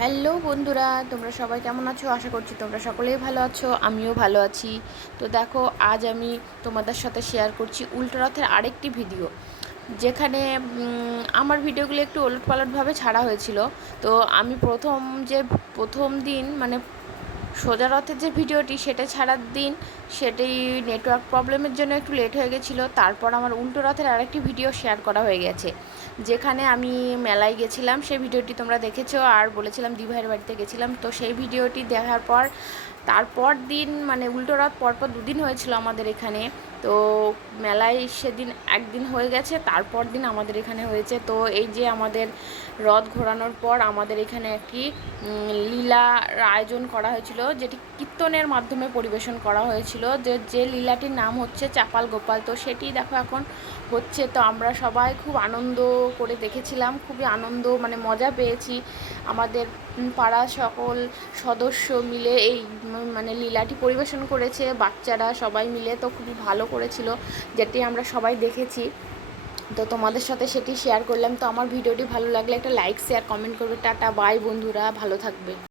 Hello বন্ধুরা, তোমরা সবাই কেমন আছো? আশা করছি তোমরা সকলেই ভালো আছো, আমিও ভালো আছি। তো দেখো, আজ আমি তোমাদের সাথে শেয়ার করছি উল্টোরথের আরেকটি ভিডিও যেখানে আমার ভিডিওগুলো একটু ওলট পালটভাবে ছাড়া হয়েছিল। তো আমি প্রথম যে, প্রথম দিন মানে সোজা রথের যে ভিডিওটি, সেটা ছাড়ার দিন সেটি নেটওয়ার্ক প্রবলেমের জন্য একটু লেট হয়ে গেছিল। তারপর আমার উল্টো রথের আরেকটি ভিডিও শেয়ার করা হয়ে গেছে। যেখানে আমি মেলায় গেছিলাম, সেই ভিডিওটি তোমরা দেখেছ। আর বলেছিলাম দিভাইয়ের বাড়িতে গেছিলাম, তো সেই ভিডিওটি দেখার পর, তারপর দিন মানে উল্টো রথ পরপর দুদিন হয়েছিল আমাদের এখানে। তো মেলায় সেদিন একদিন হয়ে গেছে, তারপর দিন আমাদের এখানে হয়েছে। তো এই যে আমাদের রথ ঘোরানোর পর আমাদের এখানে একটি লীলার আয়োজন করা হয়েছিল। যেটি কীর্তনের মাধ্যমে পরিবেশন করা হয়েছিল। যে যে লীলাটির নাম হচ্ছে চাপাল গোপাল। তো সেটি দেখো এখন হচ্ছে, তো আমরা সবাই খুব আনন্দ করে দেখেছিলাম, খুবই আনন্দ মানে মজা পেয়েছি। আমাদের পাড়ার সকল সদস্য মিলে এই মানে লীলাটি পরিবেশন করেছে, বাচ্চারা সবাই মিলে তো খুবই ভালো করেছিল, যেটি আমরা সবাই দেখেছি। তো তোমাদের সাথে সেটি শেয়ার করলাম। তো আমার ভিডিওটি ভালো লাগলে একটা লাইক শেয়ার কমেন্ট করবে। টাটা বাই বন্ধুরা, ভালো থাকবে।